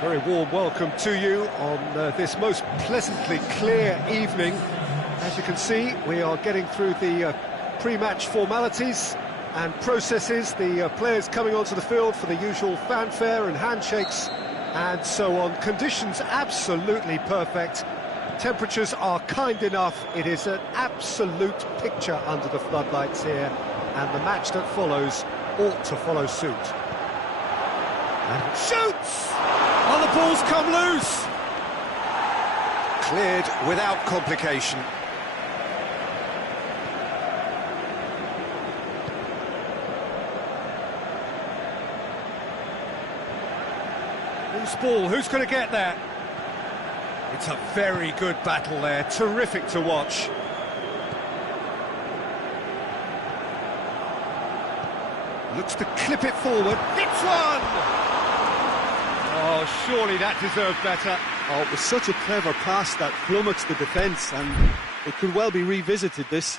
Very warm welcome to you on this most pleasantly clear evening. As you can see, we are getting through the pre-match formalities and processes, the players coming onto the field for the usual fanfare and handshakes and so on. Conditions absolutely perfect. Temperatures are kind enough. It is an absolute picture under the floodlights here, and the match that follows ought to follow suit. And shoots! Oh, the ball's come loose! Cleared without complication. Loose ball, who's going to get that? It's a very good battle there, terrific to watch. Looks to clip it forward, hits one! Oh, surely that deserved better. Oh, it was such a clever pass that flummoxed the defence, and it could well be revisited, this.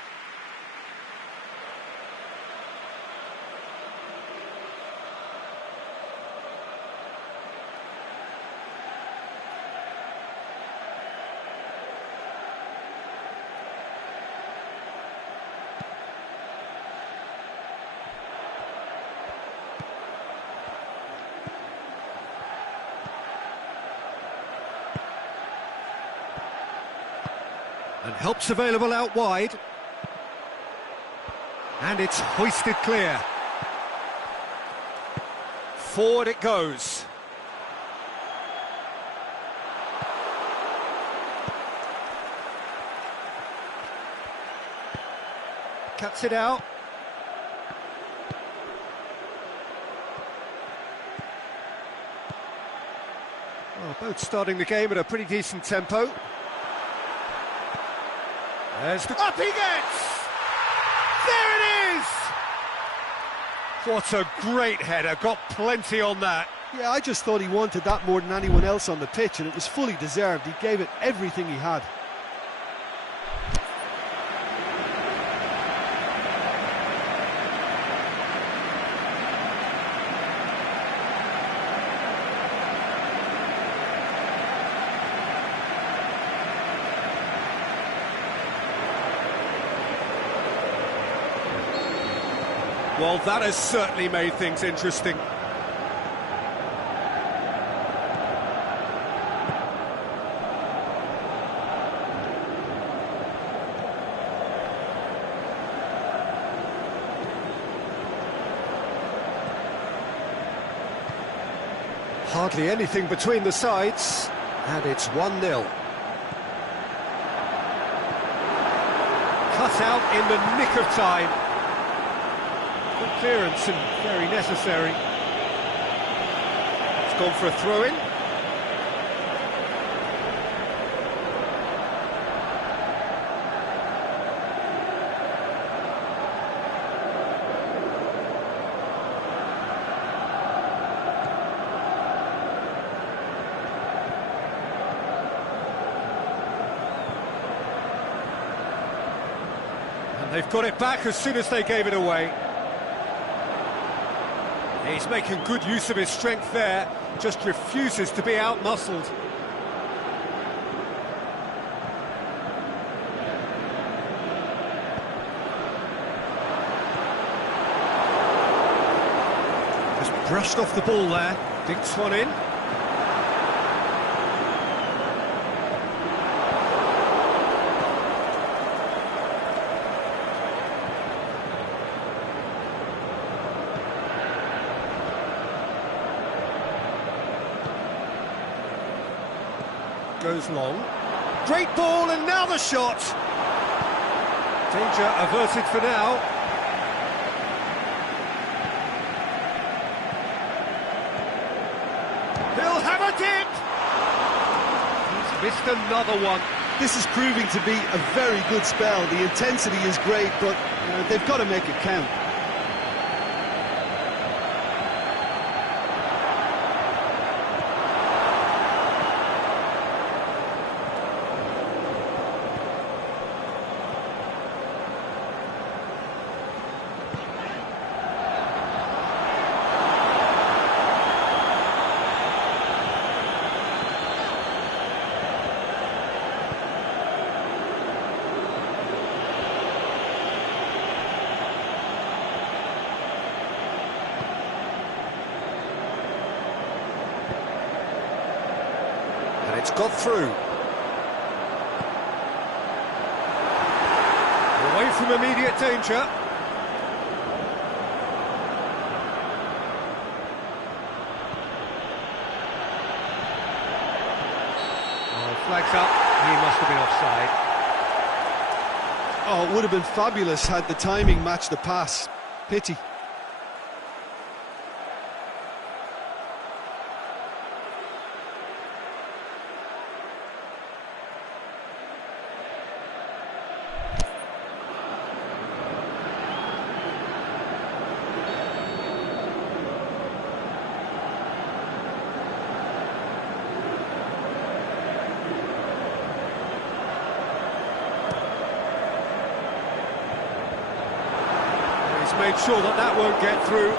And help's available out wide. And it's hoisted clear. Forward it goes. Cuts it out. Well, both starting the game at a pretty decent tempo. There's the... Up he gets! There it is! What a great header, got plenty on that. Yeah, I just thought he wanted that more than anyone else on the pitch, and it was fully deserved. He gave it everything he had. Well, that has certainly made things interesting. Hardly anything between the sides, and it's 1-0. Cut out in the nick of time. Good clearance and very necessary. It's gone for a throw-in. They've got it back as soon as they gave it away. He's making good use of his strength there, just refuses to be out-muscled. Just brushed off the ball there, dinks one in. Goes long. Great ball, and now the shot. Danger averted for now. He'll have a dip. He's missed another one. This is proving to be a very good spell. The intensity is great, but they've got to make it count. It's got through. Away from immediate danger. Oh, flags up. He must have been offside. Oh, it would have been fabulous had the timing matched the pass. Pity. Made sure that that won't get through.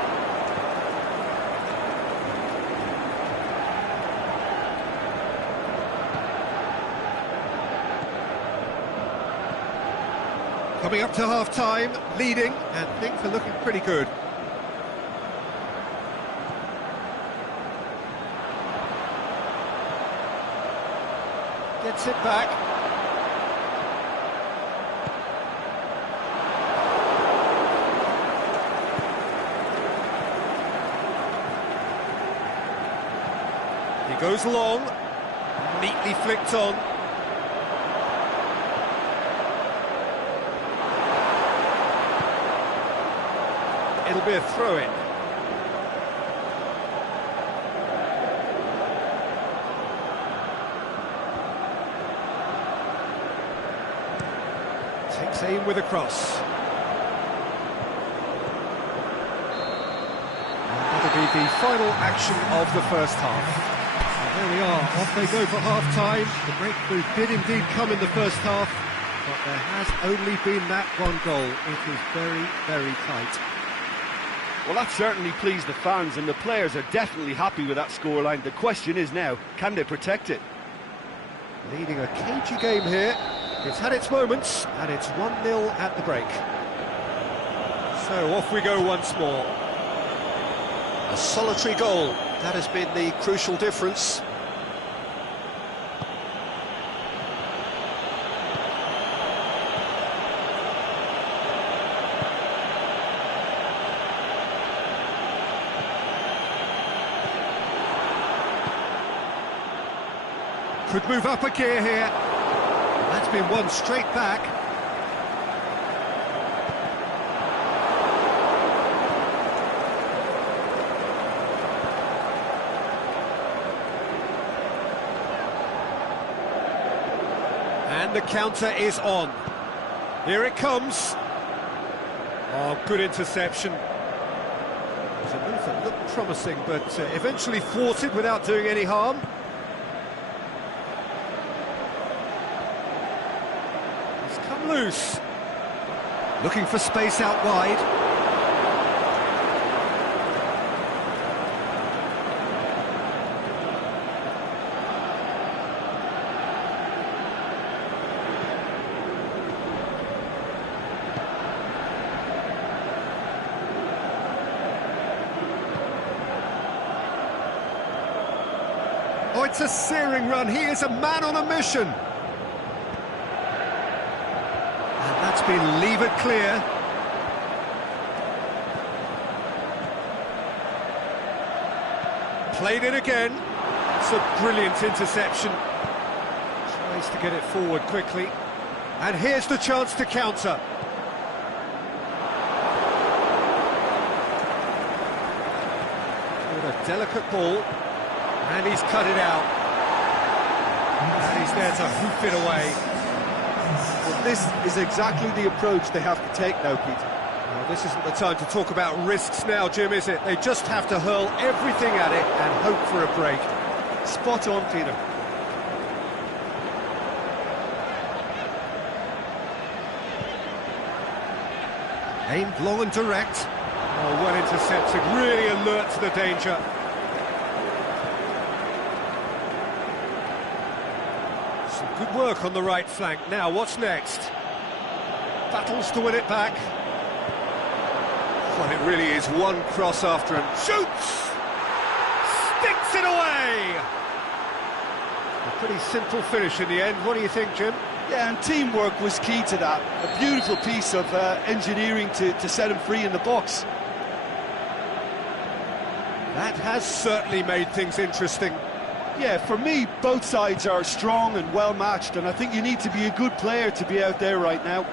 Coming up to half-time, leading, and things are looking pretty good. Gets it back. He goes long, neatly flicked on. It'll be a throw-in. Takes aim with a cross. And that'll be the final action of the first half. There we are, off they go for half-time. The breakthrough did indeed come in the first half, but there has only been that one goal. It is very, very tight. Well, that certainly pleased the fans, and the players are definitely happy with that scoreline. The question is now, can they protect it? Leading a cagey game here. It's had its moments, and it's 1-0 at the break. So off we go once more. A solitary goal. That has been the crucial difference. Could move up a gear here. That's been won straight back. And the counter is on. Here it comes. Oh, good interception. It's a move that looked promising, but eventually thwarted without doing any harm. He's come loose. Looking for space out wide. Oh, it's a searing run. He is a man on a mission. And that's been levered clear. Played it again. It's a brilliant interception. Tries to get it forward quickly. And here's the chance to counter. With a delicate ball. And he's cut it out. And he's there to hoof it away. Well, this is exactly the approach they have to take now, Peter. Well, this isn't the time to talk about risks now, Jim, is it? They just have to hurl everything at it and hope for a break. Spot on, Peter. Aimed long and direct. Oh, well intercepted, really alert to the danger. Some good work on the right flank. Now, what's next? Battles to win it back. Well, it really is one cross after and shoots! Sticks it away! A pretty simple finish in the end. What do you think, Jim? Yeah, and teamwork was key to that. A beautiful piece of engineering to set him free in the box. That has certainly made things interesting. Yeah, for me, both sides are strong and well-matched, and I think you need to be a good player to be out there right now.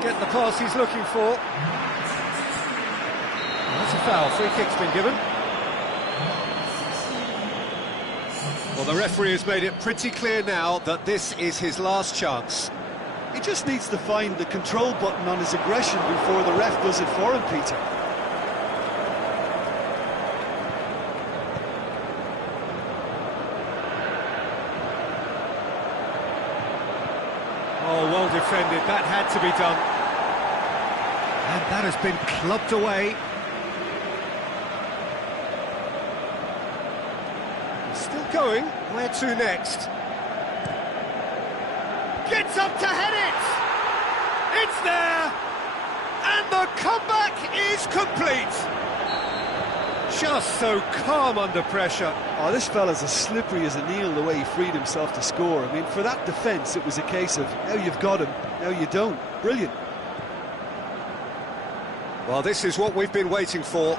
Get the pass he's looking for. That's a foul. Free kick's been given. Well, the referee has made it pretty clear now that this is his last chance. He just needs to find the control button on his aggression before the ref does it for him, Peter. Oh, well defended. That had to be done. And that has been clubbed away. He's still going. Where to next? Gets up to head it! It's there! And the comeback is complete! Just so calm under pressure. Oh, this fella's as slippery as a needle the way he freed himself to score. I mean, for that defence, it was a case of, now you've got him, now you don't. Brilliant. Well, this is what we've been waiting for.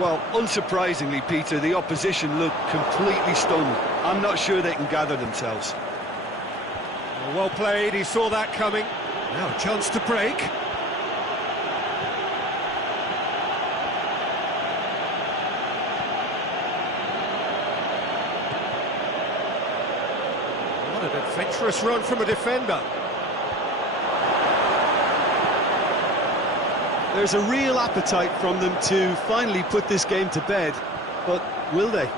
Well, unsurprisingly, Peter, the opposition looked completely stunned. I'm not sure they can gather themselves. Well played, he saw that coming. Now a chance to break. What an adventurous run from a defender. There's a real appetite from them to finally put this game to bed, but will they?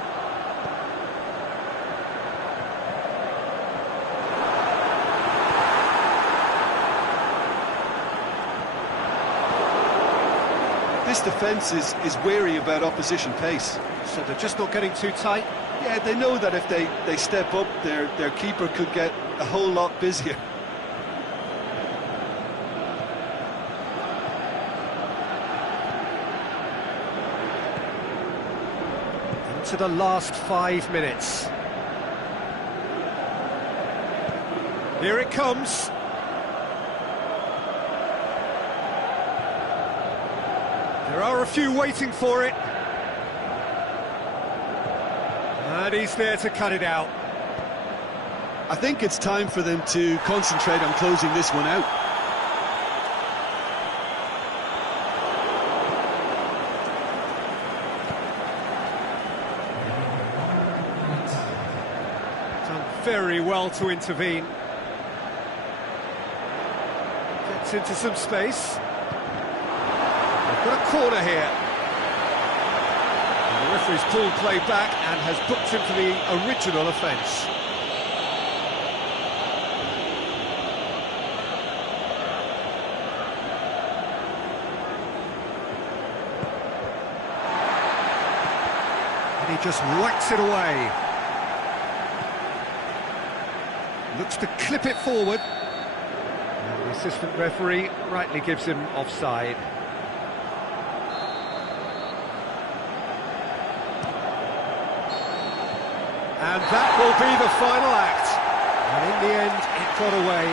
This defence is wary about opposition pace. So they're just not getting too tight? Yeah, they know that if they step up, their keeper could get a whole lot busier. To the last 5 minutes. Here it comes. There are a few waiting for it. And he's there to cut it out. I think it's time for them to concentrate on closing this one out. Done very well to intervene. Gets into some space. They've got a corner here. And the referee's pulled play back and has booked him for the original offence. And he just whacks it away. Looks to clip it forward. And the assistant referee rightly gives him offside. And that will be the final act. And in the end, it got away.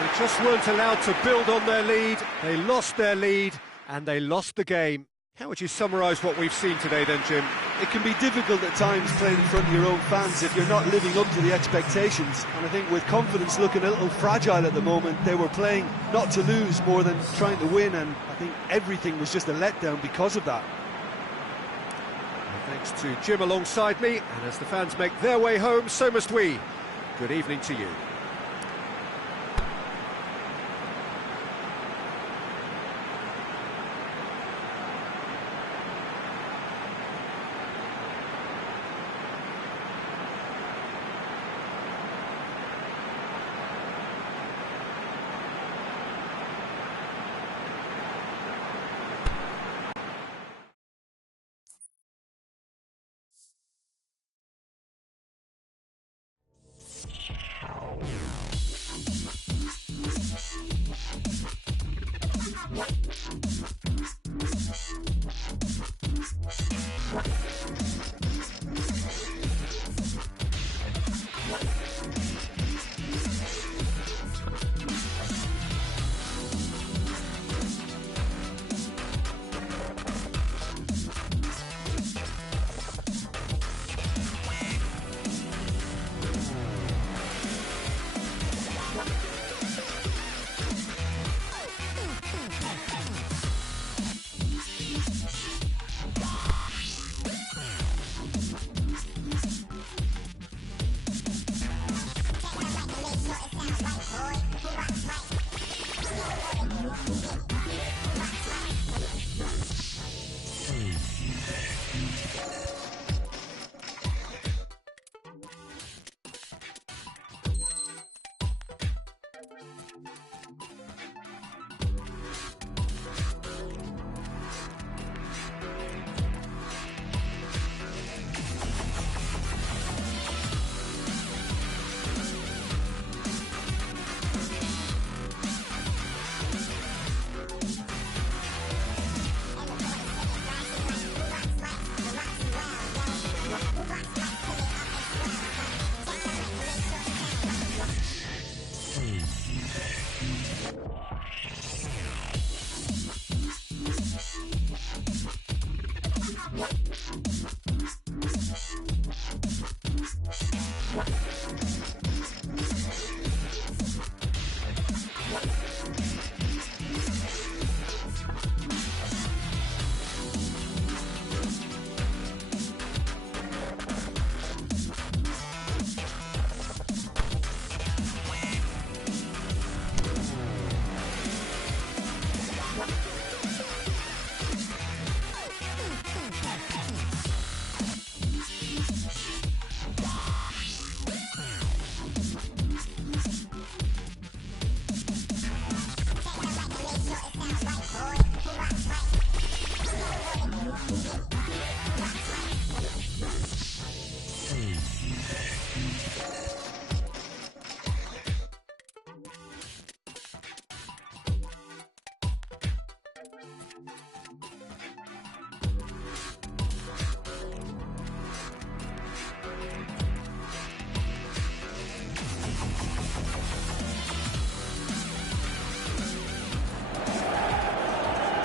They just weren't allowed to build on their lead. They lost their lead, and they lost the game. How would you summarise what we've seen today then, Jim? It can be difficult at times playing in front of your own fans if you're not living up to the expectations. And I think with confidence looking a little fragile at the moment, they were playing not to lose more than trying to win, and I think everything was just a letdown because of that. Thanks to Jim alongside me, and as the fans make their way home, so must we. Good evening to you.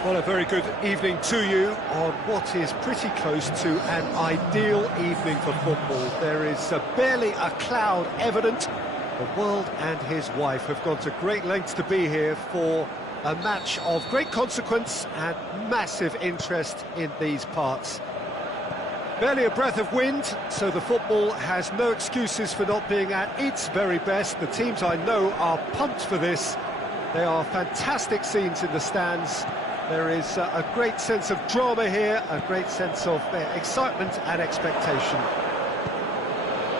Well, a very good evening to you on what is pretty close to an ideal evening for football. There is barely a cloud evident. The world and his wife have gone to great lengths to be here for a match of great consequence and massive interest in these parts. Barely a breath of wind, so the football has no excuses for not being at its very best. The teams I know are pumped for this. There are fantastic scenes in the stands. There is a great sense of drama here, a great sense of excitement and expectation.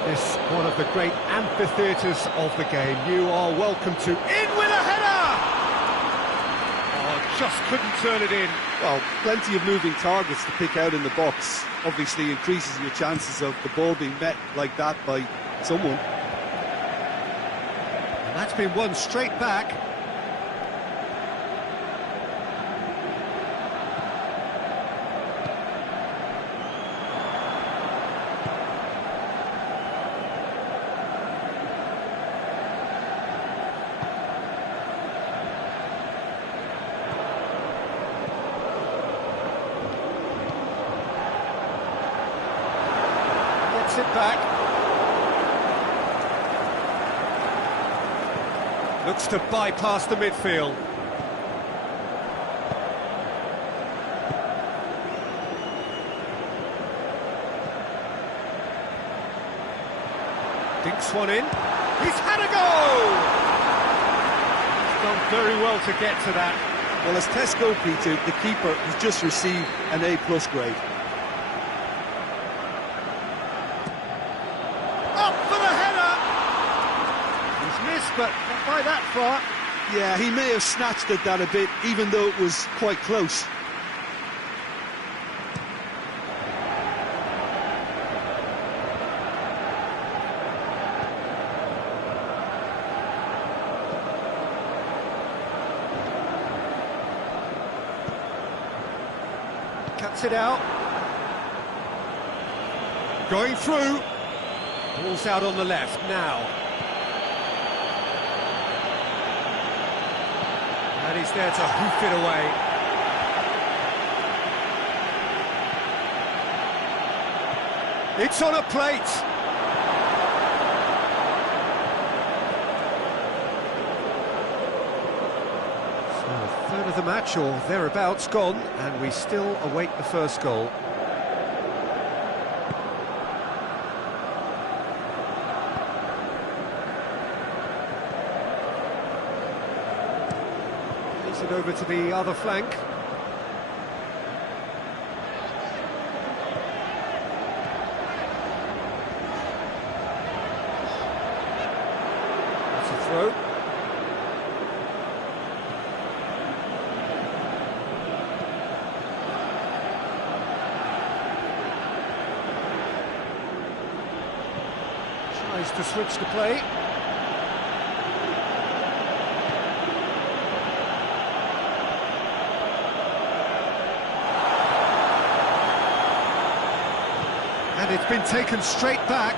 This one of the great amphitheatres of the game. You are welcome to in with a header! Oh, just couldn't turn it in. Well, plenty of moving targets to pick out in the box. Obviously increases your chances of the ball being met like that by someone. And that's been won straight back. It back. Looks to bypass the midfield. Dinks one in. He's had a goal! He's done very well to get to that. Well, as Tesco, Peter, the keeper has just received an A+ grade. But not by that far. Yeah, he may have snatched at that a bit, even though it was quite close. Cuts it out. Going through. Ball's out on the left now. And he's there to hoof it away. It's on a plate. So a third of the match or thereabouts gone, and we still await the first goal. It over to the other flank. That's a throw. Tries to switch the play. And it's been taken straight back.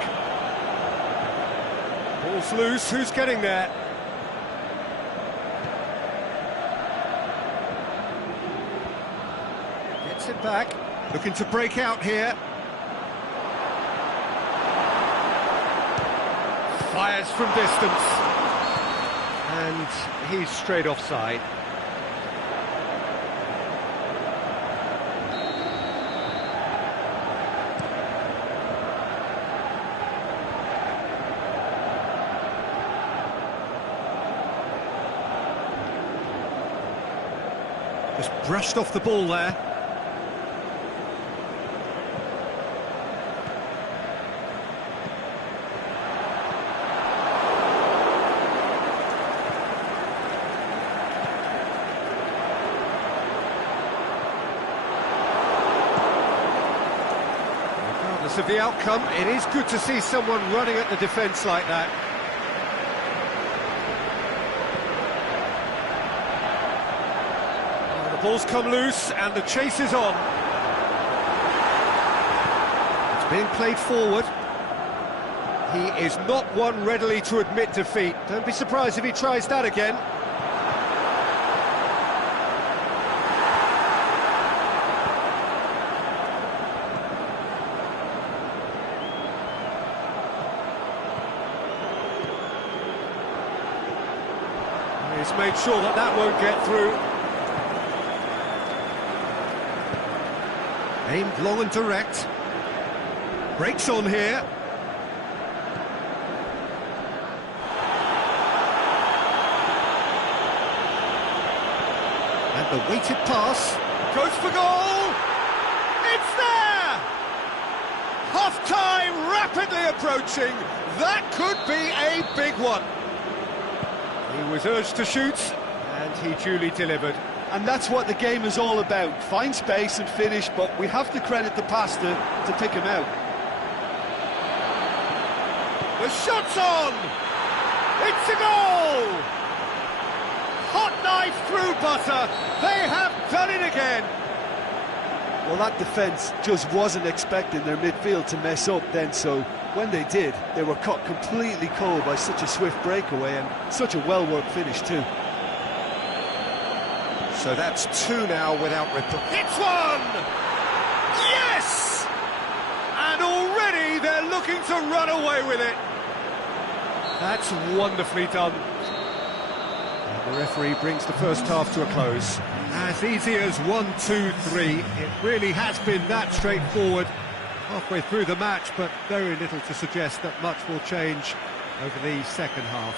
Ball's loose, who's getting there? Gets it back, looking to break out here. Fires from distance. And he's straight offside. Just brushed off the ball there. Regardless of the outcome, it is good to see someone running at the defence like that. The ball's come loose and the chase is on. It's being played forward. He is not one readily to admit defeat. Don't be surprised if he tries that again. He's made sure that that won't get through. Aimed long and direct. Breaks on here. And the weighted pass. Goes for goal! It's there! Half-time rapidly approaching. That could be a big one. He was urged to shoot, and he duly delivered. And that's what the game is all about. Find space and finish, but we have to credit the pass to pick him out. The shot's on! It's a goal! Hot knife through butter. They have done it again. Well, that defence just wasn't expecting their midfield to mess up then, so when they did, they were caught completely cold by such a swift breakaway and such a well-worked finish too. So that's two now without reply. It's one! Yes! And already they're looking to run away with it. That's wonderfully done. And the referee brings the first half to a close. As easy as 1-2-3. It really has been that straightforward. Halfway through the match, but very little to suggest that much will change over the second half.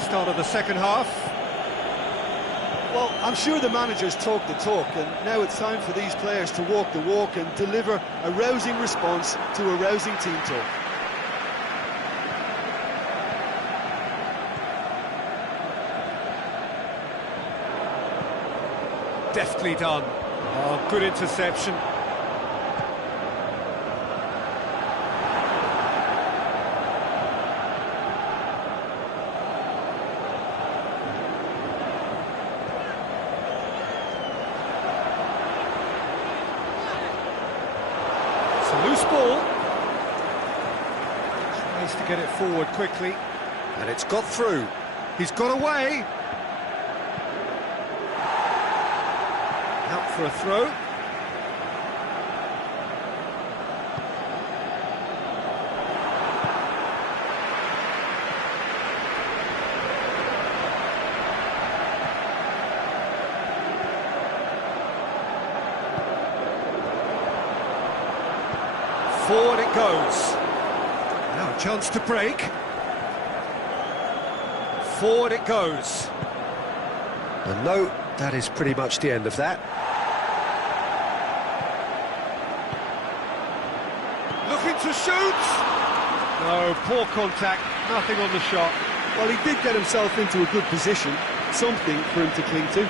Start of the second half. Well, I'm sure the managers talk the talk, and now it's time for these players to walk the walk and deliver a rousing response to a rousing team talk. Deftly done. Oh, good interception. Loose ball. Tries to get it forward quickly. And it's got through. He's got away. Out for a throw. Forward it goes. Now a chance to break. Forward it goes. And no, that is pretty much the end of that. Looking to shoot. No, poor contact, nothing on the shot. Well, he did get himself into a good position, something for him to cling to.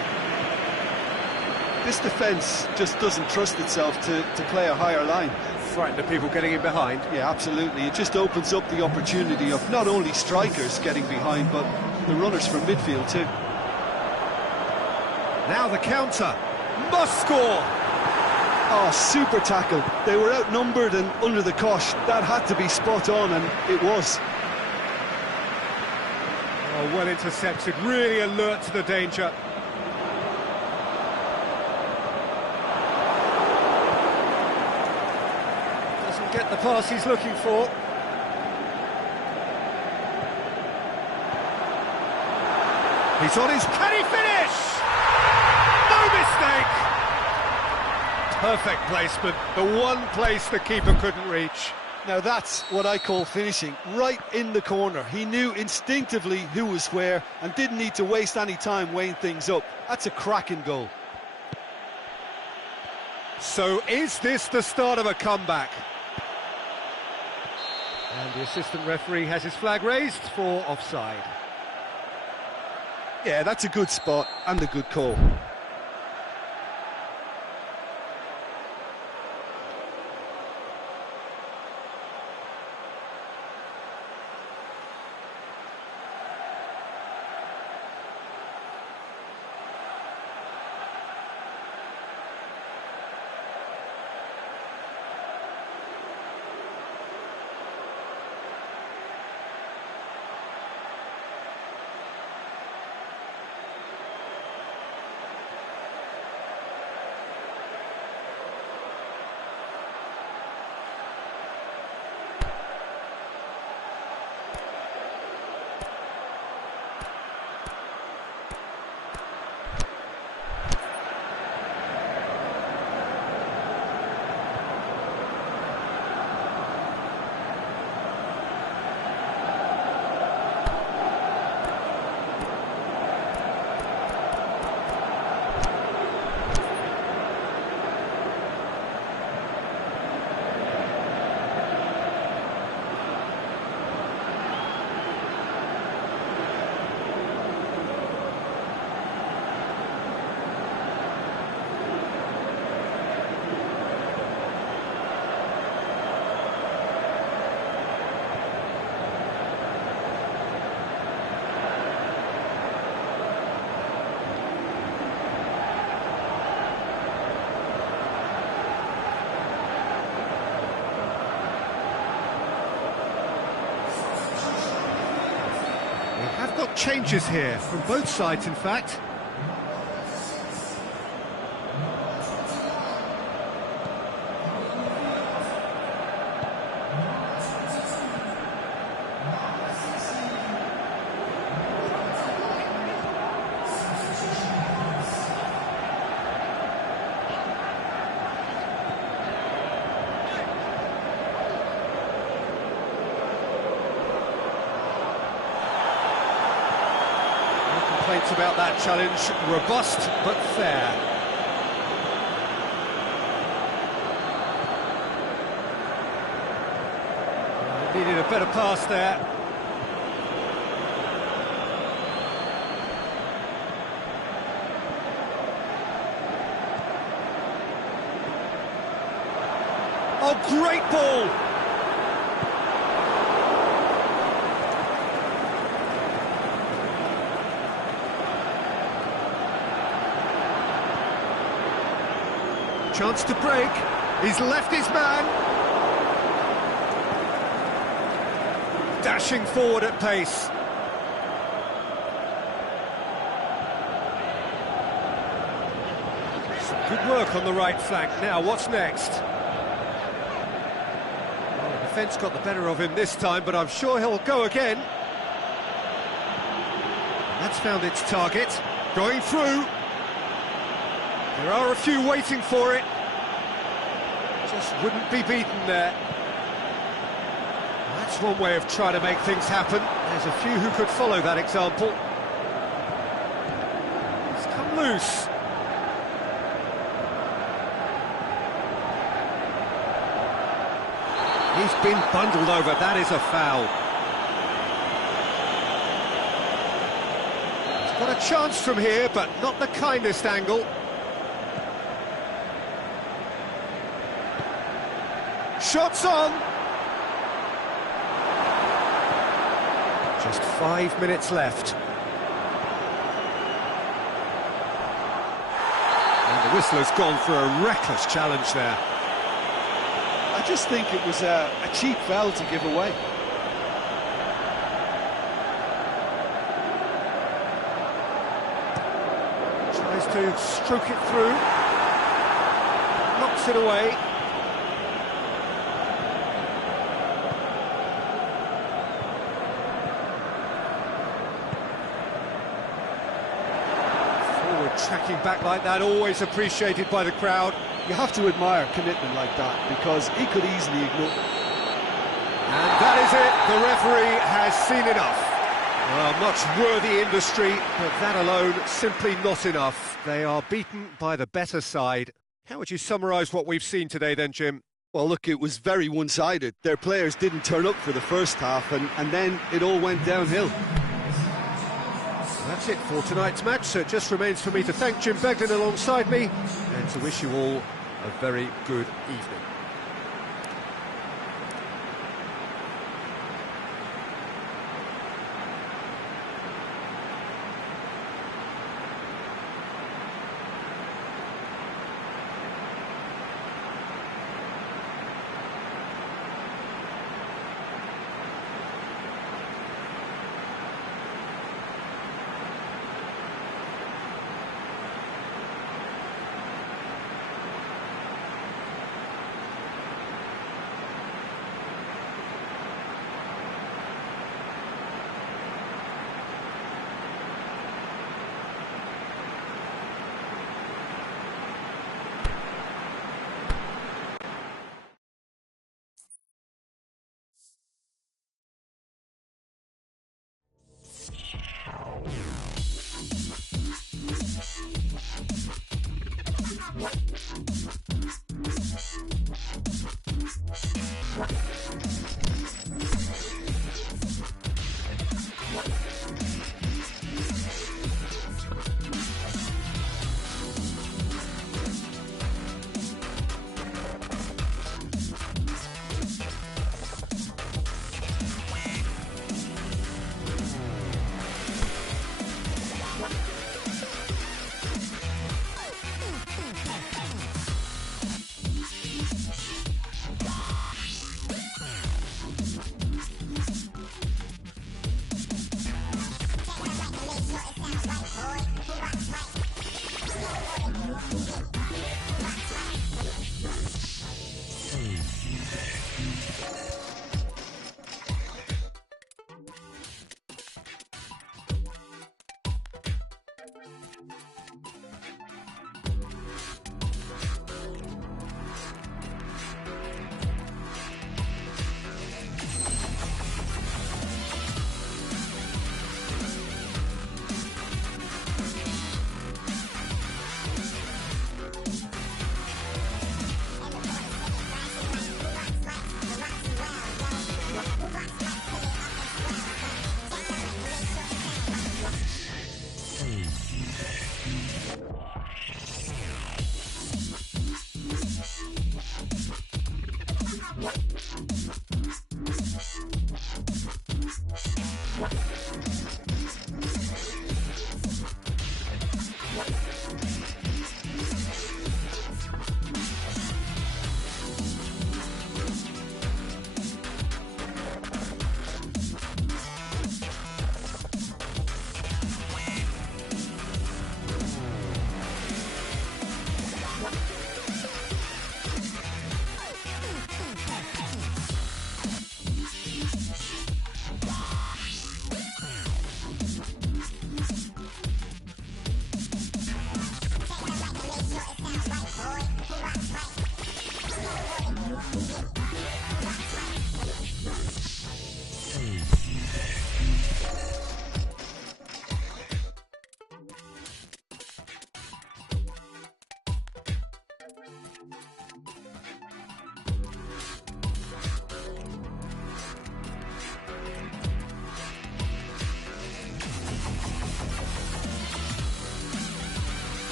This defence just doesn't trust itself to play a higher line. Frightened of people getting in behind. Yeah, absolutely. It just opens up the opportunity of not only strikers getting behind, but the runners from midfield too. Now the counter. Must score! Oh, super tackle. They were outnumbered and under the cosh. That had to be spot on, and it was. Oh, well intercepted. Really alert to the danger. Get the pass he's looking for. He's on his... Can he finish? No mistake! Perfect placement, the one place the keeper couldn't reach. Now that's what I call finishing, right in the corner. He knew instinctively who was where and didn't need to waste any time weighing things up. That's a cracking goal. So is this the start of a comeback? And the assistant referee has his flag raised for offside. Yeah, that's a good spot and a good call. Have got changes here from both sides, in fact. Complaints about that challenge, robust but fair. Needed a better pass there. Oh, great ball! Chance to break. He's left his man. Dashing forward at pace. Some good work on the right flank. Now, what's next? Well, the defence got the better of him this time, but I'm sure he'll go again. That's found its target. Going through. There are a few waiting for it. Just wouldn't be beaten there. That's one way of trying to make things happen. There's a few who could follow that example. It's come loose. He's been bundled over. That is a foul. He's got a chance from here, but not the kindest angle. Shots on! Just 5 minutes left. And the whistler's gone for a reckless challenge there. I just think it was a cheap foul to give away. Tries to stroke it through. Knocks it away. tracking back like that, always appreciated by the crowd. You have to admire commitment like that, because he could easily ignore. And that is it, the referee has seen enough. Well, much worthy industry, but that alone simply not enough. They are beaten by the better side. How would you summarise what we've seen today then, Jim? Well, look, it was very one-sided. Their players didn't turn up for the first half, and then it all went downhill. That's it for tonight's match, so it just remains for me to thank Jim Beglin alongside me and to wish you all a very good evening.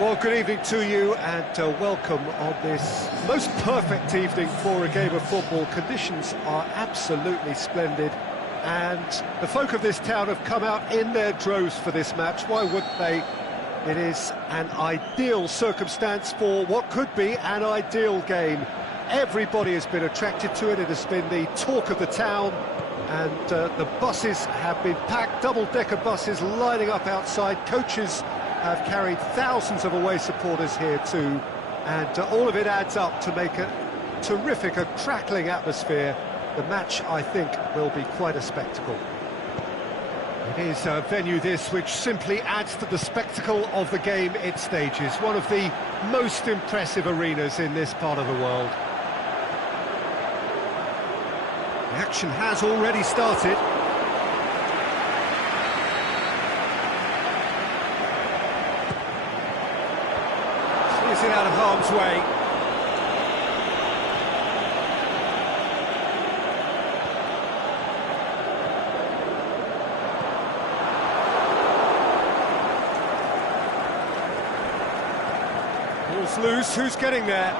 Well, good evening to you and welcome on this most perfect evening for a game of football. Conditions are absolutely splendid and the folk of this town have come out in their droves for this match. Why wouldn't they? It is an ideal circumstance for what could be an ideal game. Everybody has been attracted to it. It has been the talk of the town and the buses have been packed, double-decker buses lining up outside. Coaches have carried thousands of away supporters here too, and all of it adds up to make a terrific, a crackling atmosphere. the match, I think, will be quite a spectacle. It is a venue this which simply adds to the spectacle of the game it stages. One of the most impressive arenas in this part of the world. The action has already started. Clears it out of harm's way. Ball's loose, who's getting there?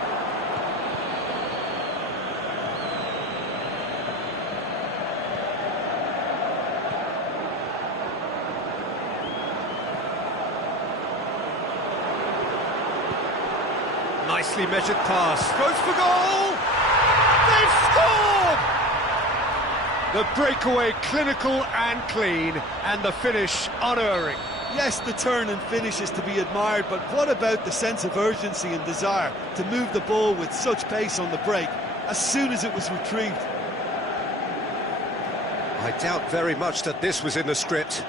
Nicely measured pass, goes for goal! They've scored! The breakaway clinical and clean, and the finish unerring. Yes, the turn and finish is to be admired, but what about the sense of urgency and desire to move the ball with such pace on the break as soon as it was retrieved? I doubt very much that this was in the script.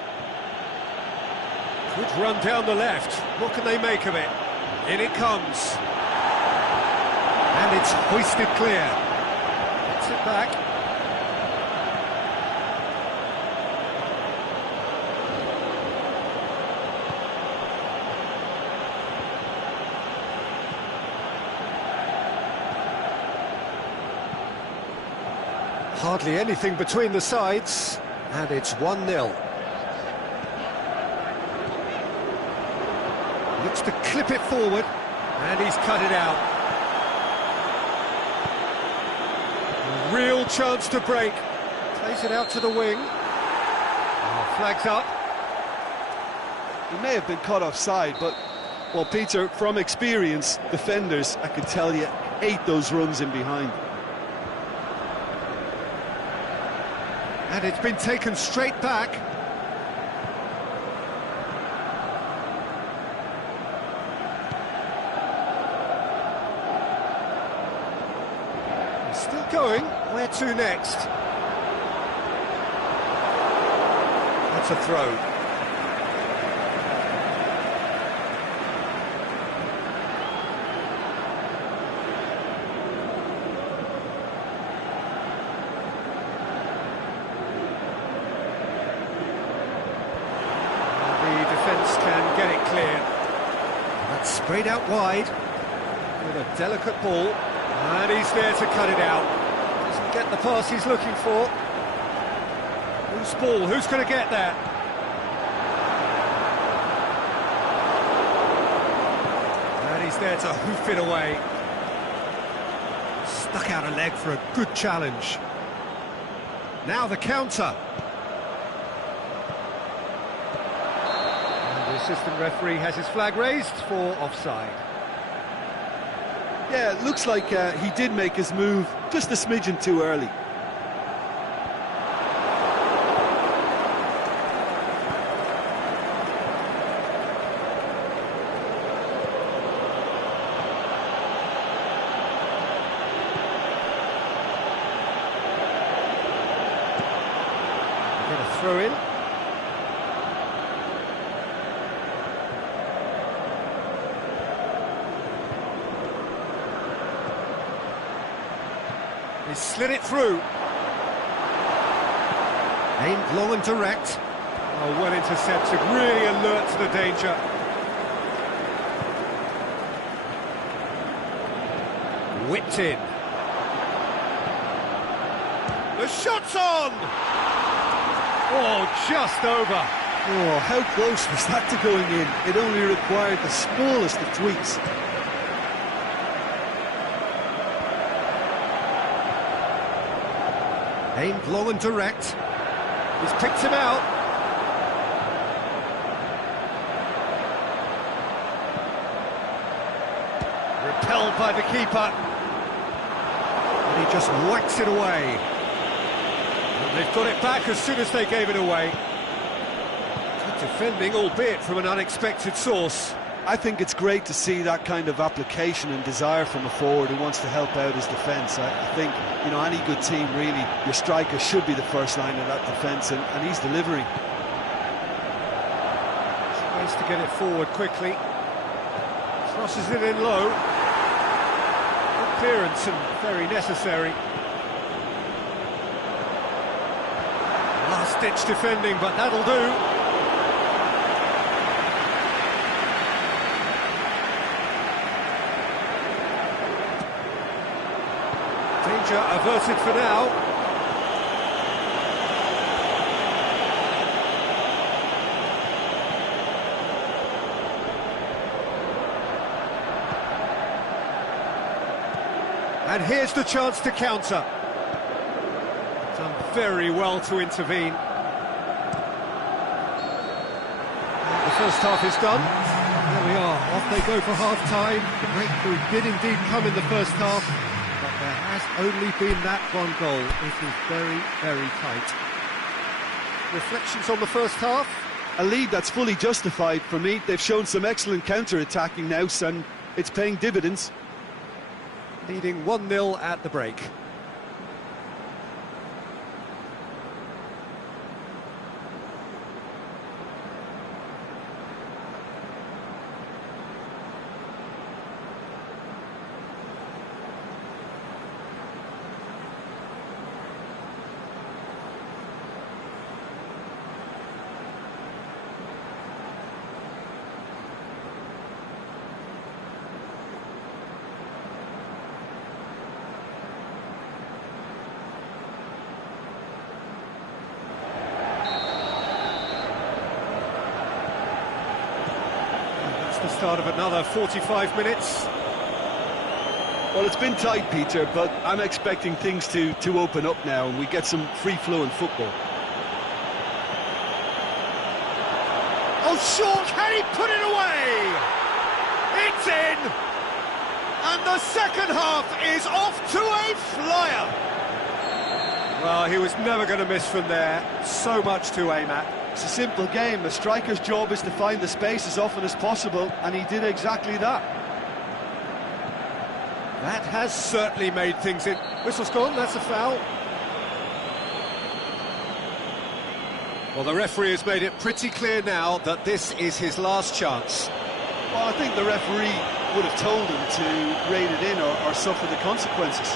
Good run down the left. What can they make of it? In it comes. And it's hoisted clear. Gets it back. Hardly anything between the sides, and it's 1-0. Looks to clip it forward, and he's cut it out. Real chance to break. Plays it out to the wing. Oh, flags up. He may have been caught offside, but, well, Peter, from experience, defenders, I can tell you, hate those runs in behind. And it's been taken straight back. He's still going. Where to next? That's a throw. Can get it clear. That's sprayed out wide with a delicate ball, and he's there to cut it out. Doesn't get the pass he's looking for. Whose ball? Who's going to get that? And he's there to hoof it away. Stuck out a leg for a good challenge. Now the counter. Assistant referee has his flag raised for offside. Yeah, it looks like he did make his move just a smidgen too early. Get a throw in. He slid it through. Aimed long and direct. Oh, well intercepted, really alert to the danger. Whipped in. The shot's on! Oh, just over. Oh, how close was that to going in? It only required the smallest of tweaks. Aimed long and direct. He's picked him out. Repelled by the keeper. And he just whacks it away. And they've got it back as soon as they gave it away. Good defending, albeit from an unexpected source. I think it's great to see that kind of application and desire from a forward who wants to help out his defence. I think, you know, any good team, really, your striker should be the first line of that defence, and he's delivering. Tries to get it forward quickly. Crosses it in low. Good clearance and very necessary. Last-ditch defending, but that'll do. Danger averted for now. And here's the chance to counter. Done very well to intervene. And the first half is done. There we are, off they go for half-time. The breakthrough did indeed come in the first half, but there has only been that one goal. It is very, very tight. Reflections on the first half? A lead that's fully justified for me. They've shown some excellent counter-attacking now, and it's paying dividends. Leading 1-0 at the break. The start of another 45 minutes. Well, it's been tight, Peter, but I'm expecting things to open up now and we get some free-flowing football. Oh, short, can he put it away? It's in! And the second half is off to a flyer! Well, he was never going to miss from there. So much to aim at. It's a simple game. A striker's job is to find the space as often as possible, and he did exactly that. That has certainly made things in. Whistle's gone, that's a foul. Well, the referee has made it pretty clear now that this is his last chance. Well, I think the referee would have told him to rein it in or suffer the consequences.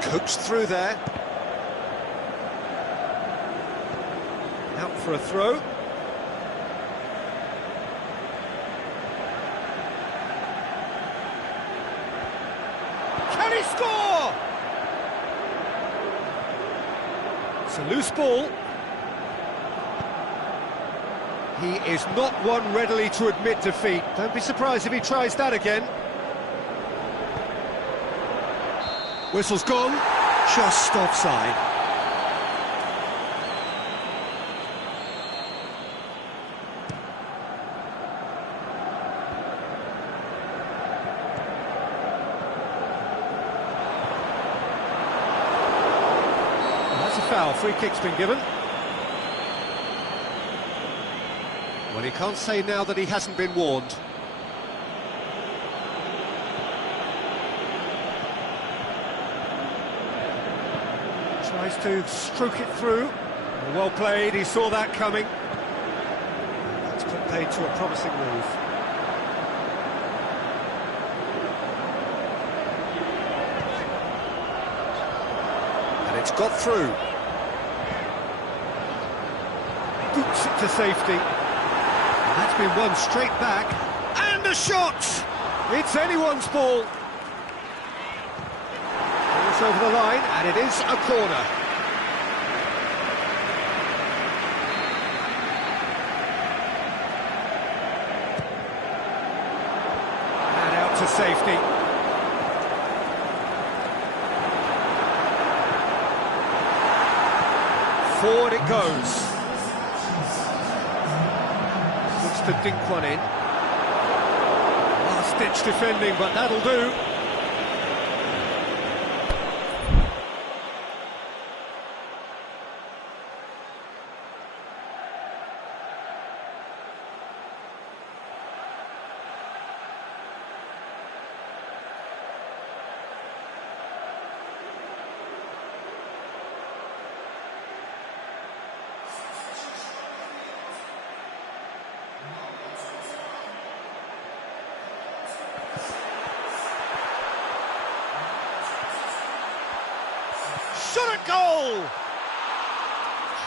Coaxed through there. Out for a throw. Can he score? It's a loose ball. He is not one readily to admit defeat. Don't be surprised if he tries that again. Whistle's gone, just offside. That's a foul, free kick's been given. Well, he can't say now that he hasn't been warned. Tries to stroke it through. Well played, he saw that coming. That's put paid to a promising move. And it's got through. Boots it to safety. And that's been won straight back. And a shot! It's anyone's ball. Over the line, and it is a corner. And out to safety. Forward it goes. Looks to dink one in. Last-ditch defending, but that'll do.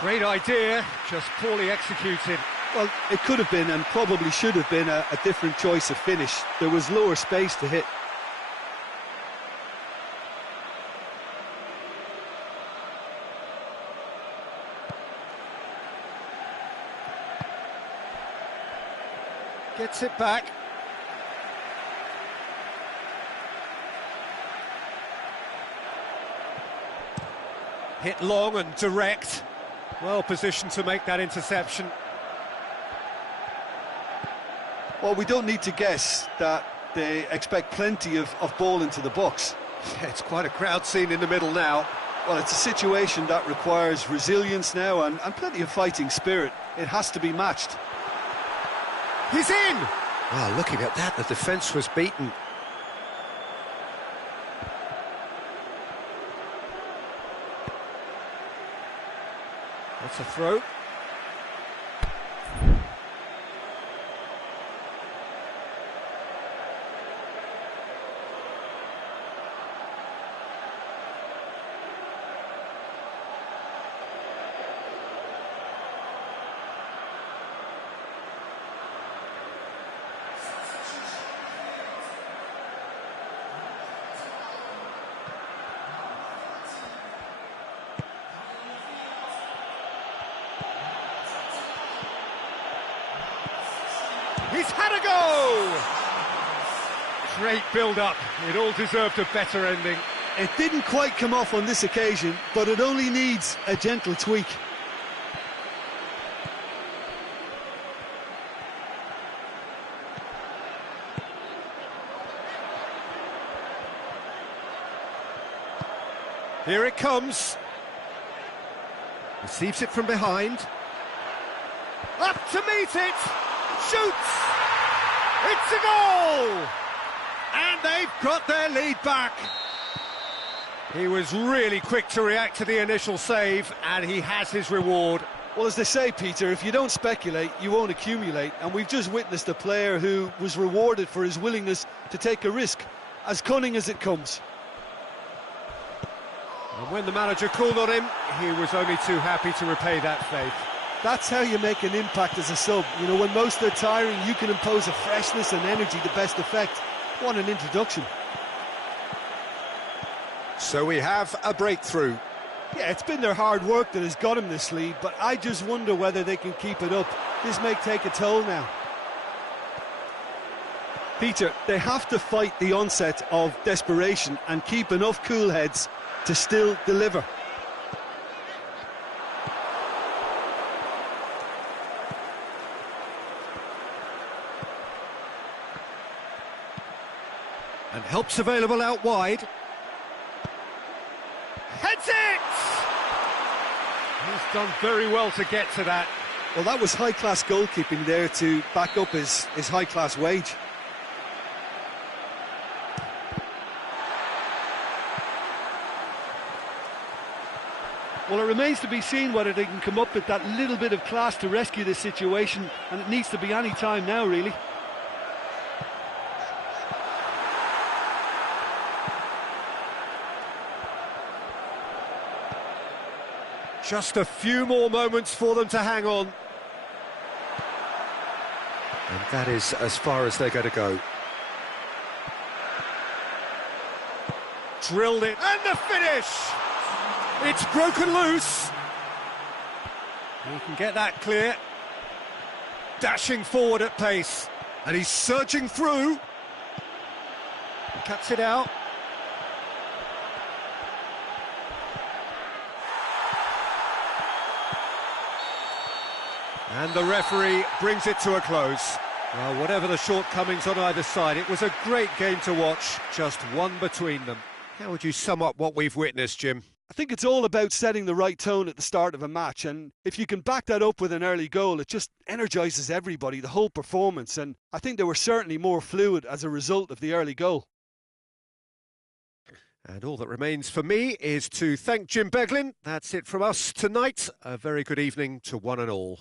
Great idea, just poorly executed. Well, it could have been and probably should have been a different choice of finish. There was lower space to hit. Gets it back. Hit long and direct. Well positioned to make that interception. Well, we don't need to guess that they expect plenty of ball into the box. Yeah, it's quite a crowd scene in the middle now. Well, it's a situation that requires resilience now and plenty of fighting spirit. It has to be matched. He's in! Well, looking at that, the defence was beaten. That's a throw. He's had a go! Great build-up. It all deserved a better ending. It didn't quite come off on this occasion, but it only needs a gentle tweak. Here it comes. Receives it from behind. Up to meet it! Shoots! It's a goal! And they've got their lead back. He was really quick to react to the initial save, and he has his reward. Well, as they say, Peter, if you don't speculate, you won't accumulate. And we've just witnessed a player who was rewarded for his willingness to take a risk, as cunning as it comes. And when the manager called on him, he was only too happy to repay that faith. That's how you make an impact as a sub. You know, when most are tiring, you can impose a freshness and energy to best effect. What an introduction. So we have a breakthrough. Yeah, it's been their hard work that has got him this lead, but I just wonder whether they can keep it up. This may take a toll now. Peter, they have to fight the onset of desperation and keep enough cool heads to still deliver. And help's available out wide. Heads it! He's done very well to get to that. Well, that was high-class goalkeeping there to back up his high-class wage. Well, it remains to be seen whether they can come up with that little bit of class to rescue this situation, and it needs to be any time now, really. Just a few more moments for them to hang on. And that is as far as they're going to go. Drilled it, and the finish! It's broken loose. He can get that clear. Dashing forward at pace. And he's surging through. Cuts it out. And the referee brings it to a close. Well, whatever the shortcomings on either side, it was a great game to watch, just one between them. How would you sum up what we've witnessed, Jim? I think it's all about setting the right tone at the start of a match, and if you can back that up with an early goal, it just energises everybody, the whole performance, and I think they were certainly more fluid as a result of the early goal. And all that remains for me is to thank Jim Beglin. That's it from us tonight. A very good evening to one and all.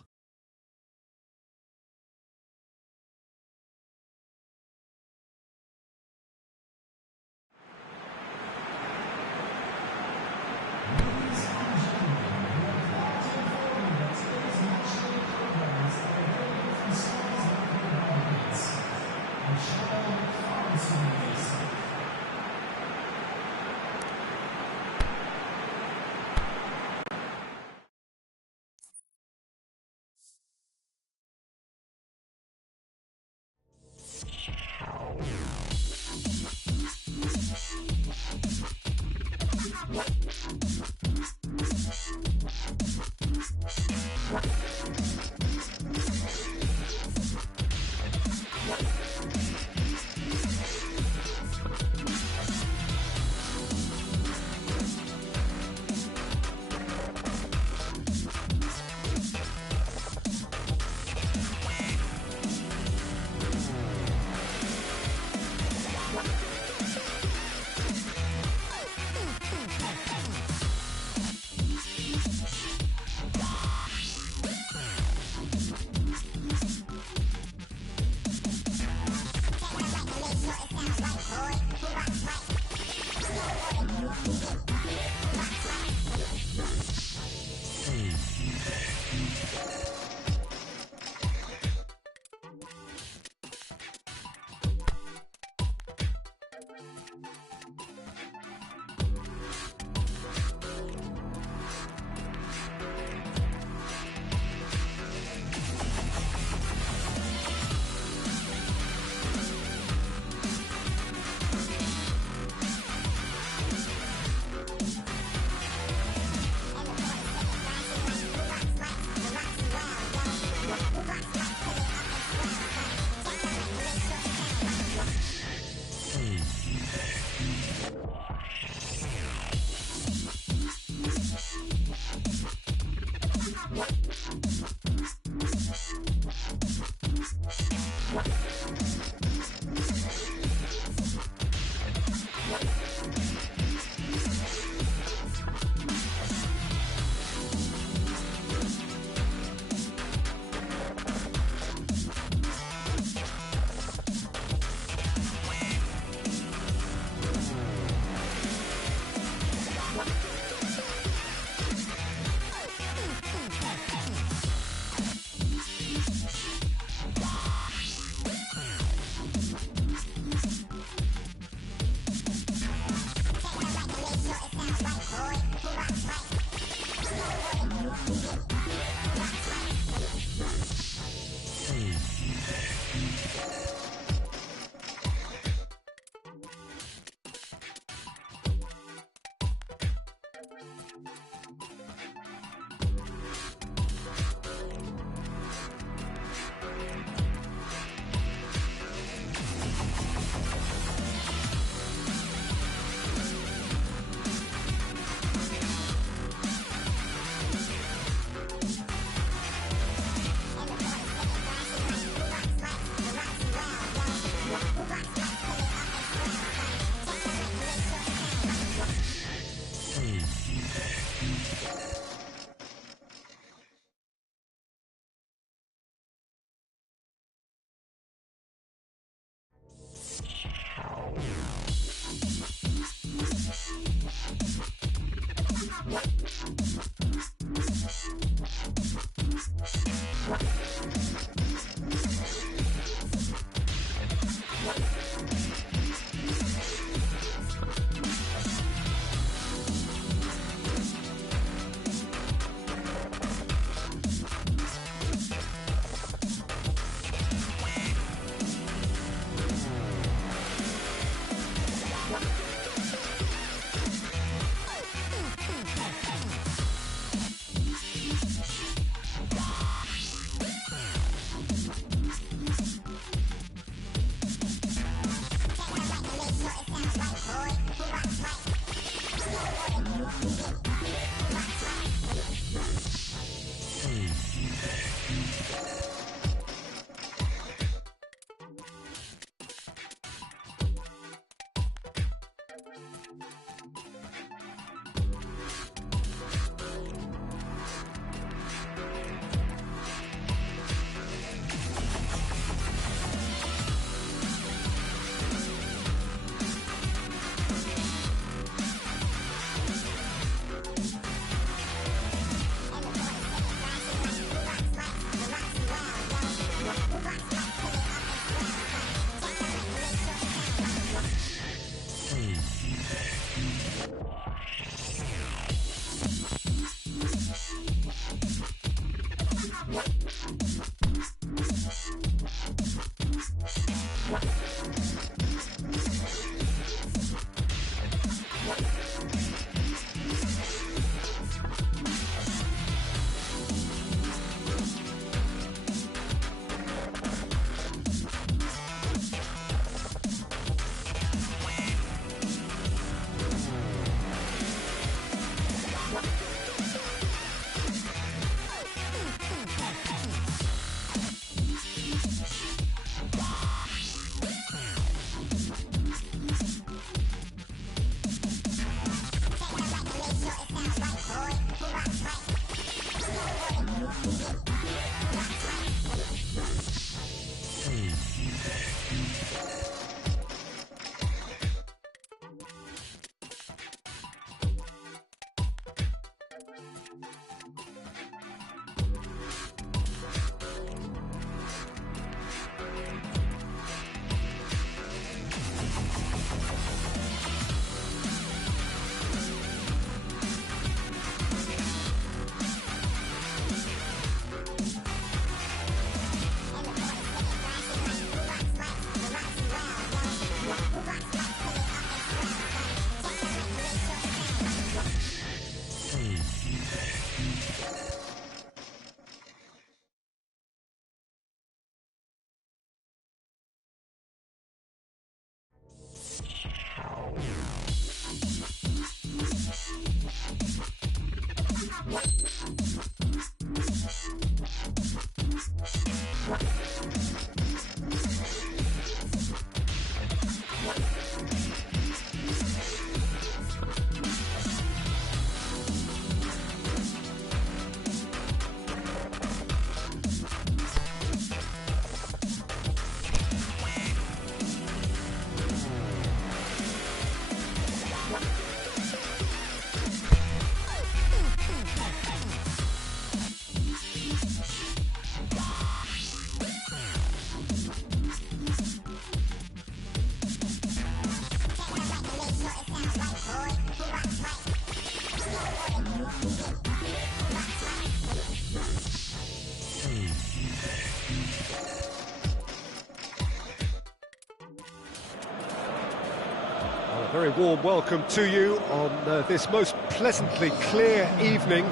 A very warm welcome to you on this most pleasantly clear evening.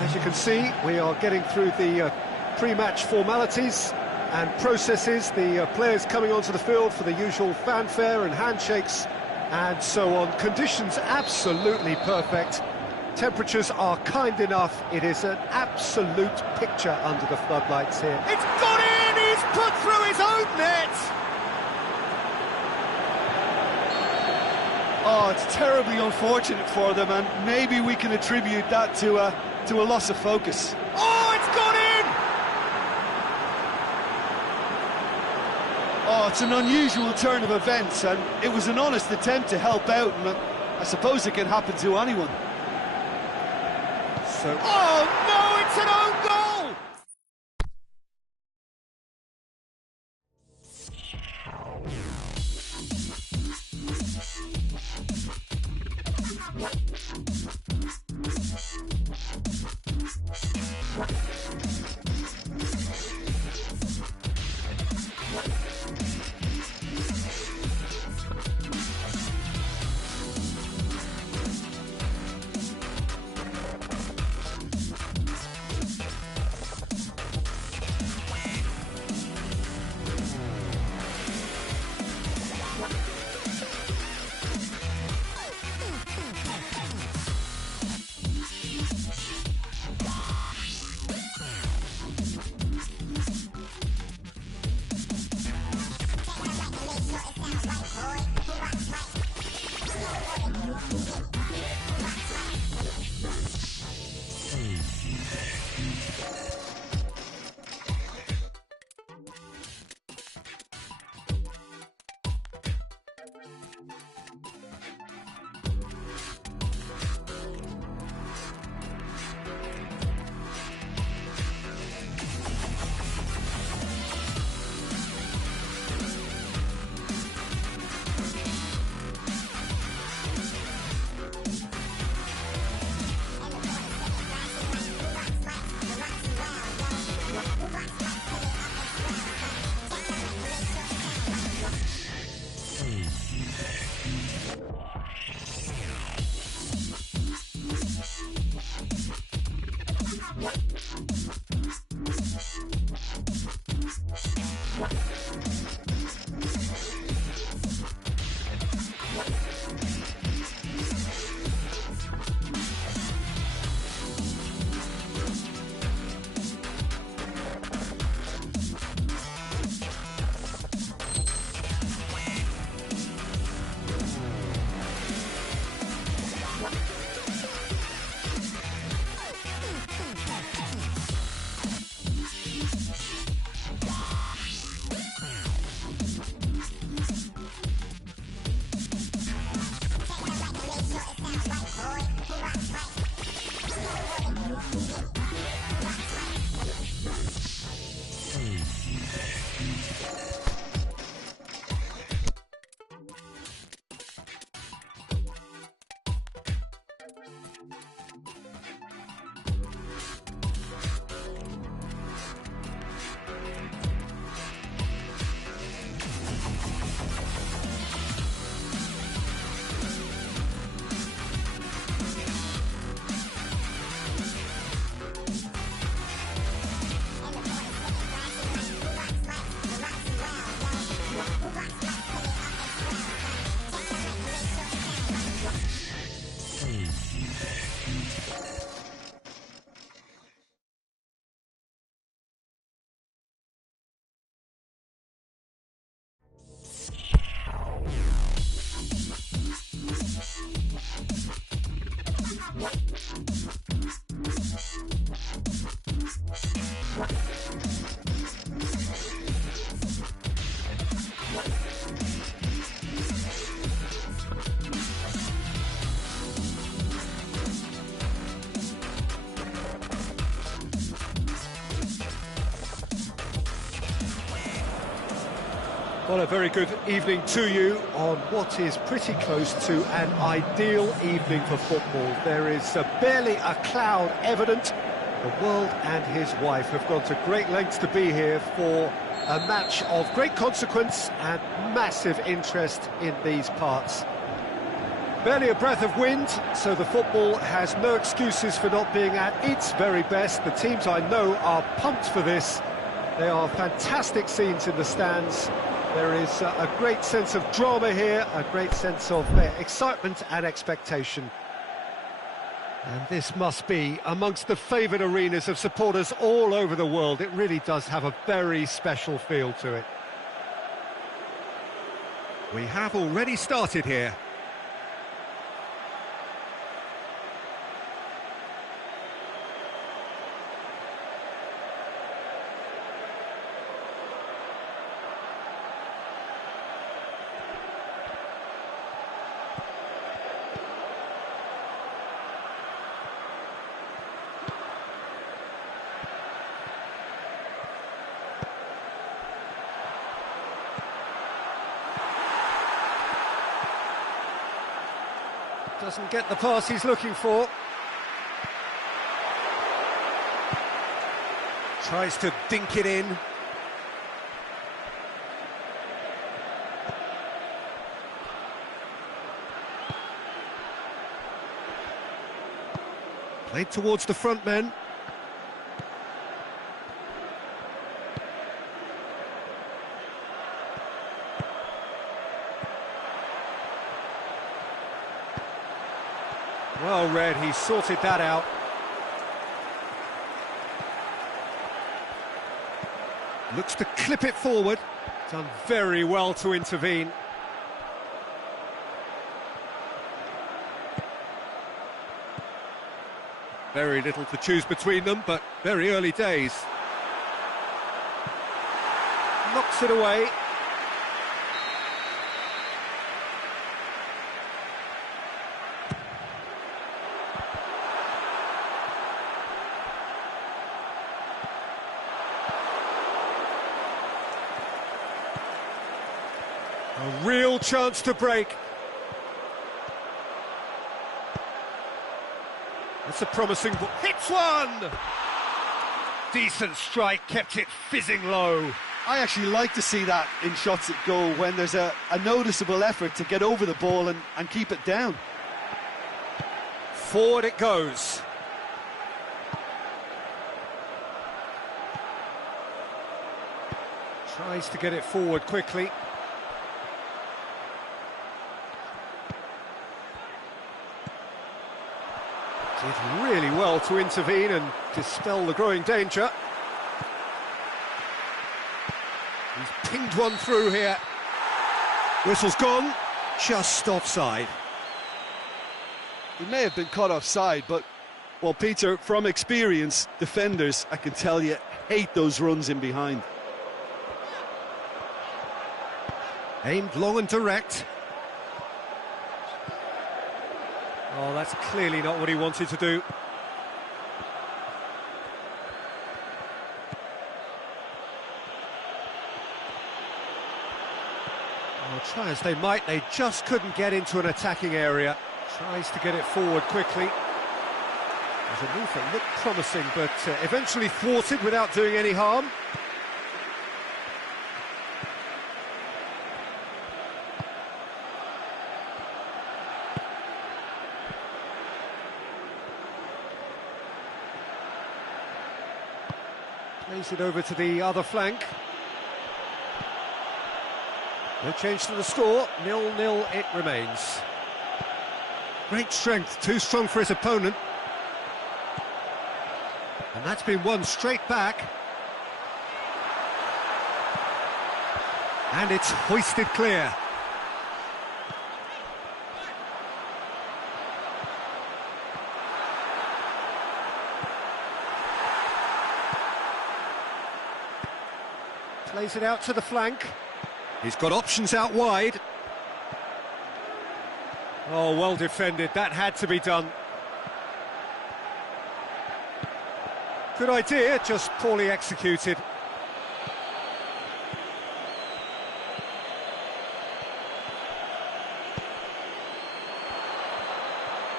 As you can see, we are getting through the pre-match formalities and processes, the players coming onto the field for the usual fanfare and handshakes and so on. Conditions absolutely perfect. Temperatures are kind enough. It is an absolute picture under the floodlights here. It's gone in! He's put through his own net! Oh, it's terribly unfortunate for them, and maybe we can attribute that to a loss of focus. Oh, it's gone in! Oh, it's an unusual turn of events, and it was an honest attempt to help out, and I suppose it can happen to anyone. So, oh no, it's an own goal! Well, a very good evening to you on what is pretty close to an ideal evening for football. There is barely a cloud evident. The world and his wife have gone to great lengths to be here for a match of great consequence and massive interest in these parts. Barely a breath of wind, so the football has no excuses for not being at its very best. The teams I know are pumped for this. They are fantastic scenes in the stands. There is a great sense of drama here, a great sense of excitement and expectation. And this must be amongst the favoured arenas of supporters all over the world. It really does have a very special feel to it. We have already started here. Doesn't get the pass he's looking for. Tries to dink it in. Played towards the front men. Well read, he sorted that out. Looks to clip it forward. Done very well to intervene. Very little to choose between them, but very early days. Knocks it away. A real chance to break. That's a promising ball. Hits one! Decent strike, kept it fizzing low. I actually like to see that in shots at goal when there's a noticeable effort to get over the ball and keep it down. Forward it goes. Tries to get it forward quickly. Did really well to intervene and dispel the growing danger. He's pinged one through here. Whistle's gone, just offside. He may have been caught offside, but, well, Peter, from experience, defenders, I can tell you, hate those runs in behind. Aimed long and direct. Oh, that's clearly not what he wanted to do. Well, try as they might, they just couldn't get into an attacking area. Tries to get it forward quickly. There's a move that looked promising, but eventually thwarted without doing any harm. Plays it over to the other flank. No change to the score, 0-0 it remains. Great strength, too strong for his opponent. And that's been won straight back. And it's hoisted clear. Plays it out to the flank. He's got options out wide. Oh, well defended. That had to be done. Good idea, just poorly executed.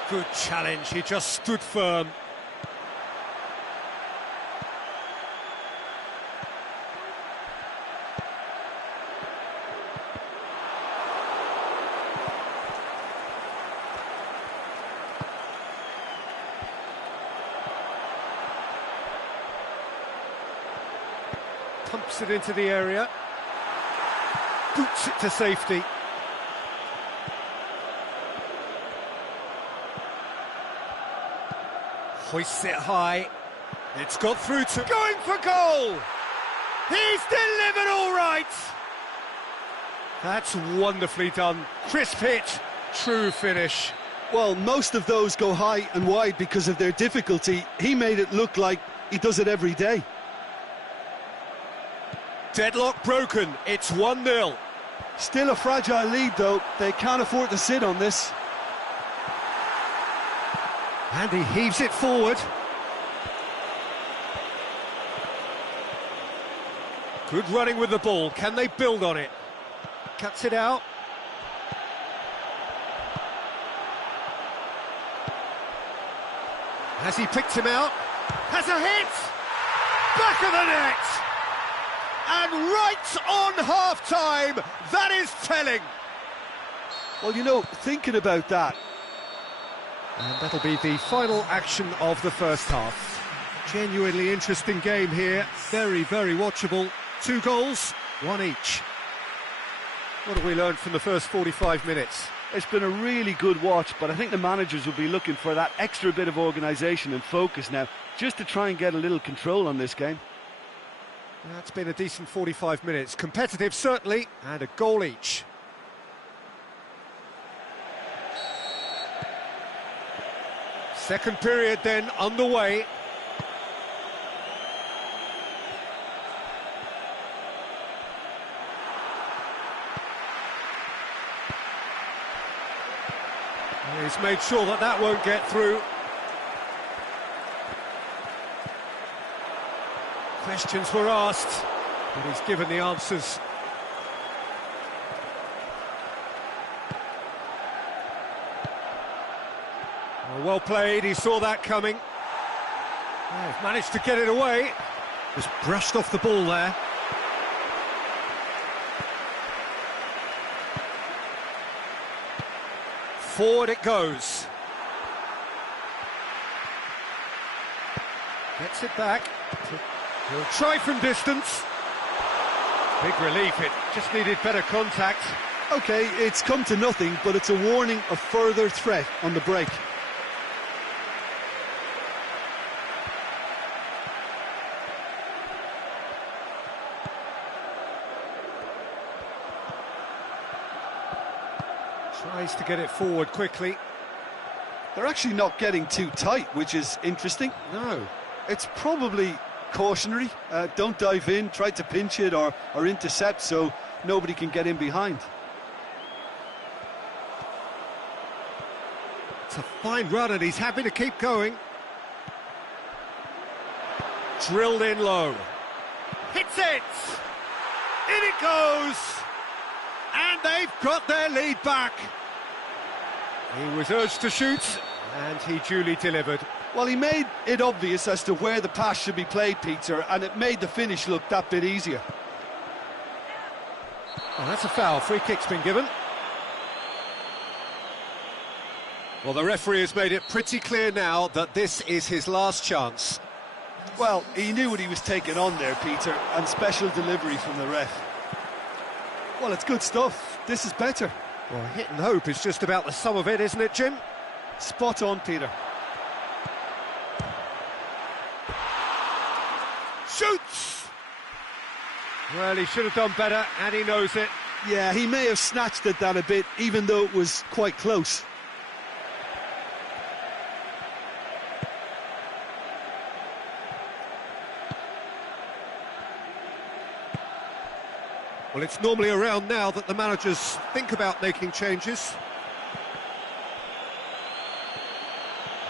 Good challenge, he just stood firm. Pumps it into the area. Boots it to safety. Hoists it high. It's got through to... Going for goal! He's delivered all right! That's wonderfully done. Crisp hit, true finish. Well, most of those go high and wide because of their difficulty. He made it look like he does it every day. Deadlock broken, it's 1-0. Still a fragile lead, though. They can't afford to sit on this. And he heaves it forward. Good running with the ball. Can they build on it? Cuts it out. Has he picked him out? Has a hit! Back of the net! And right on half-time, that is telling. Well, you know, thinking about that. And that'll be the final action of the first half. Genuinely interesting game here. Very, very watchable. 2 goals, 1 each. What have we learned from the first 45 minutes? It's been a really good watch, but I think the managers will be looking for that extra bit of organisation and focus now, just to try and get a little control on this game. That's been a decent 45 minutes. Competitive, certainly, and a goal each. Second period then underway. He's made sure that that won't get through. Questions were asked, but he's given the answers. Well played, he saw that coming. They've managed to get it away. Just brushed off the ball there. Forward it goes. Gets it back. He'll try from distance. Big relief, it just needed better contact. OK, it's come to nothing, but it's a warning of further threat on the break. Tries to get it forward quickly. They're actually not getting too tight, which is interesting. No. It's probably cautionary. Don't dive in, try to pinch it or intercept so nobody can get in behind. It's a fine run and he's happy to keep going. Drilled in low. Hits it! In it goes! And they've got their lead back. He was urged to shoot, and he duly delivered. Well, he made it obvious as to where the pass should be played, Peter, and it made the finish look that bit easier. Oh, that's a foul. Free kick's been given. Well, the referee has made it pretty clear now that this is his last chance. Well, he knew what he was taking on there, Peter, and special delivery from the ref. Well, it's good stuff. This is better. Well, hit and hope is just about the sum of it, isn't it, Jim? Spot on, Peter. Shoots! Well, he should have done better, and he knows it. Yeah, he may have snatched at that a bit, even though it was quite close. Well, it's normally around now that the managers think about making changes.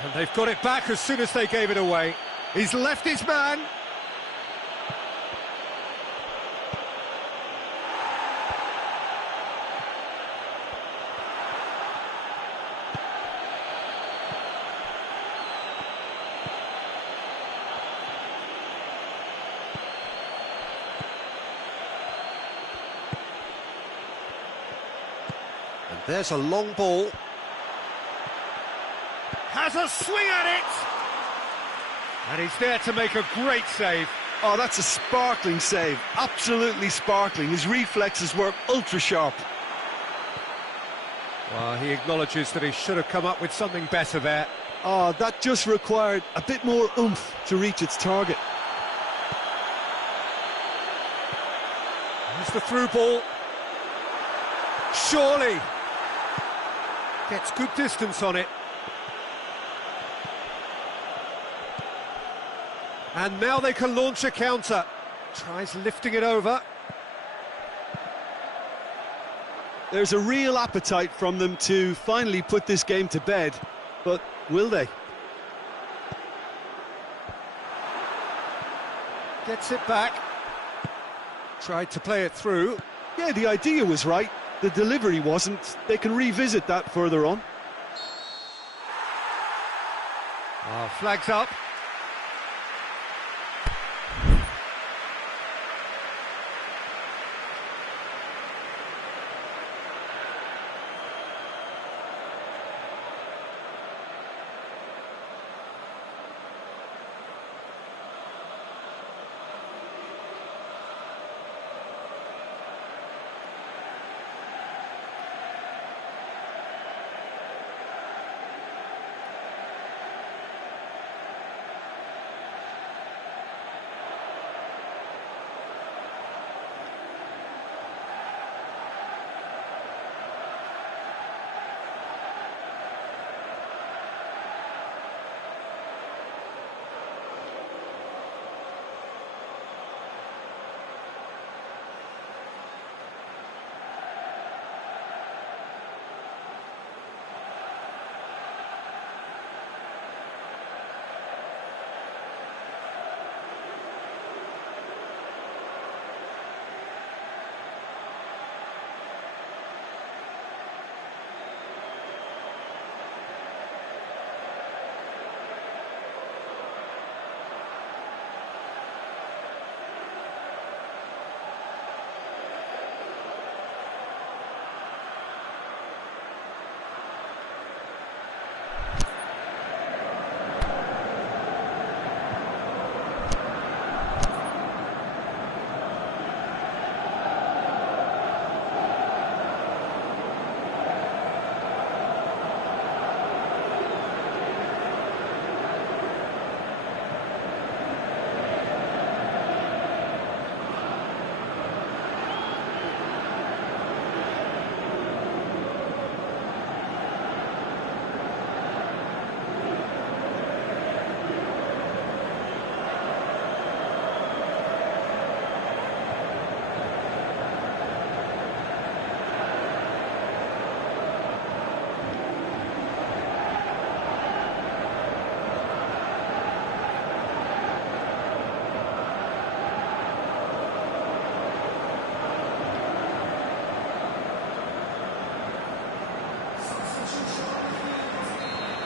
And they've got it back as soon as they gave it away. He's left his man. There's a long ball. Has a swing at it! And he's there to make a great save. Oh, that's a sparkling save, absolutely sparkling. His reflexes were ultra-sharp. Well, he acknowledges that he should have come up with something better there. Oh, that just required a bit more oomph to reach its target. Here's the through ball. Surely gets good distance on it. And now they can launch a counter. Tries lifting it over. There's a real appetite from them to finally put this game to bed, but will they? Gets it back. Tried to play it through. Yeah, the idea was right. The delivery wasn't. They can revisit that further on. Flags up.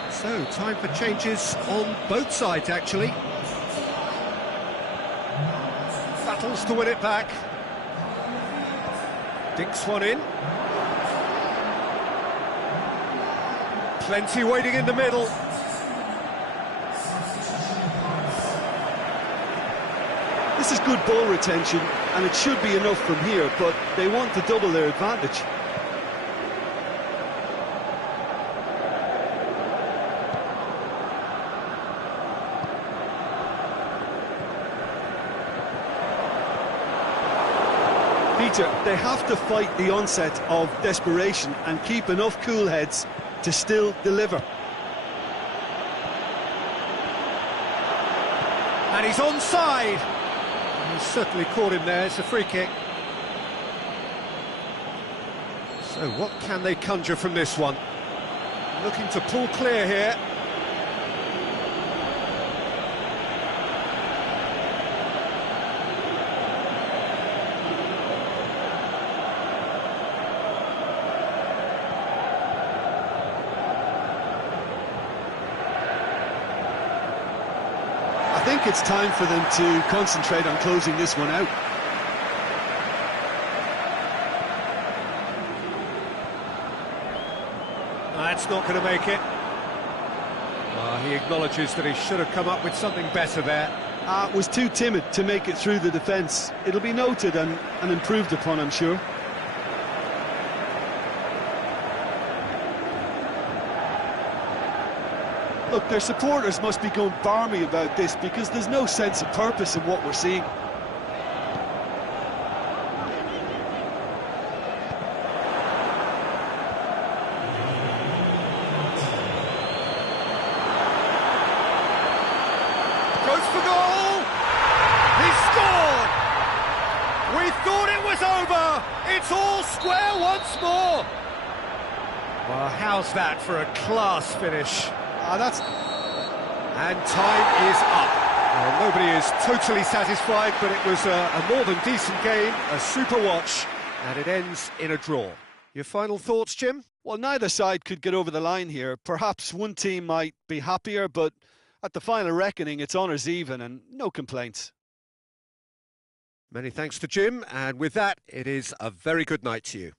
So, time for changes on both sides, actually. Battles to win it back. Dinks one in. Plenty waiting in the middle. This is good ball retention, and it should be enough from here, but they want to double their advantage. Peter, they have to fight the onset of desperation and keep enough cool heads to still deliver. And he's onside. He's certainly caught him there. It's a free kick. So what can they conjure from this one? Looking to pull clear here. I think it's time for them to concentrate on closing this one out. That's not going to make it. He acknowledges that he should have come up with something better there. Was too timid to make it through the defence. It'll be noted and improved upon, I'm sure. Look, their supporters must be going barmy about this because there's no sense of purpose in what we're seeing. Goes for goal! He scored! We thought it was over! It's all square once more! Well, how's that for a class finish? That's... And time is up. Well, nobody is totally satisfied, but it was a more than decent game, a super watch, and it ends in a draw. Your final thoughts, Jim? Well, neither side could get over the line here. Perhaps one team might be happier, but at the final reckoning, it's honours even and no complaints. Many thanks to Jim, and with that, it is a very good night to you.